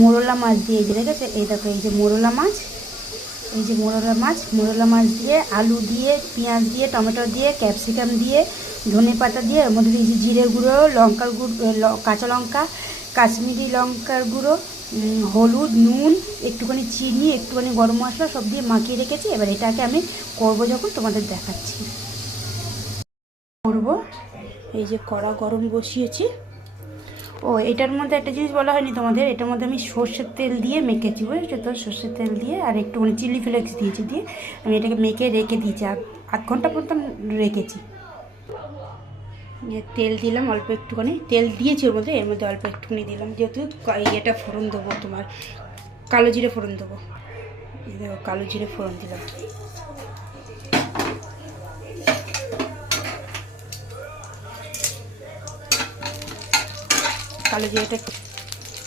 মোরলা মাছ দিয়ে, এই যে দেখেছে, এই দেখো এই যে মোরলা মাছ, এই যে মোরলা মাছ দিয়ে আলু দিয়ে পেঁয়াজ দিয়ে টমেটো দিয়ে ক্যাপসিকাম দিয়ে ধনে পাতা দিয়ে ওর মধ্যে দিয়েছি জিরে গুঁড়ো, লঙ্কার গুঁড়ো, কাঁচা লঙ্কা, কাশ্মীরি লঙ্কার গুঁড়ো, হলুদ, নুন, একটুখানি চিনি, একটুখানি গরম মশলা সব দিয়ে মাখিয়ে রেখেছি। এবার এটাকে আমি করবো যখন তোমাদের দেখাচ্ছি। করবো, এই যে কড়া গরম বসিয়েছি। ও এটার মধ্যে একটা জিনিস বলা হয়নি তোমাদের, এটার মধ্যে আমি সর্ষের তেল দিয়ে মেখেছি, বুঝেছো তো? সর্ষের তেল দিয়ে আর একটুখানি চিলি ফ্লেক্স দিয়েছি, দিয়ে আমি এটাকে মেখে রেখে দিয়েছি, আধ ঘন্টা পর্যন্ত রেখেছি। তেল দিলাম অল্প একটুখানি, তেল দিয়েছি ওর মধ্যে, এর মধ্যে অল্প একটুখানি দিলাম, যেহেতু এটা ফোড়ন দেবো, তোমার কালো জিরে ফোড়ন দেবো। দেখো কালো জিরে ফোড়ন দিলাম।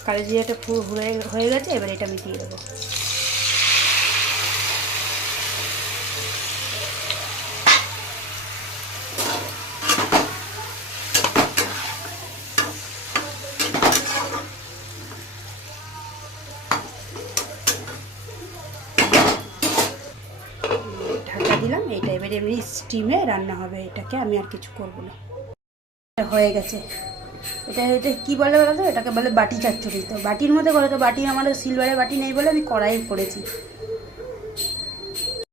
কালো জিরাটা পুরো হয়ে গেছে। এবার এটা আমি দিয়ে দেবো। ঢাকা দিলাম, এটা এবারে এমনি স্টিমে রান্না হবে, এটাকে আমি আর কিছু করবো না। হয়ে গেছে। এটা কী বলে বলো তো? এটাকে বলে বাটি চচ্চড়ি। তো বাটির মধ্যে করো, তো বাটি আমার সিলভারের বাটি নেই বলে আমি কড়াইয়ে করেছি।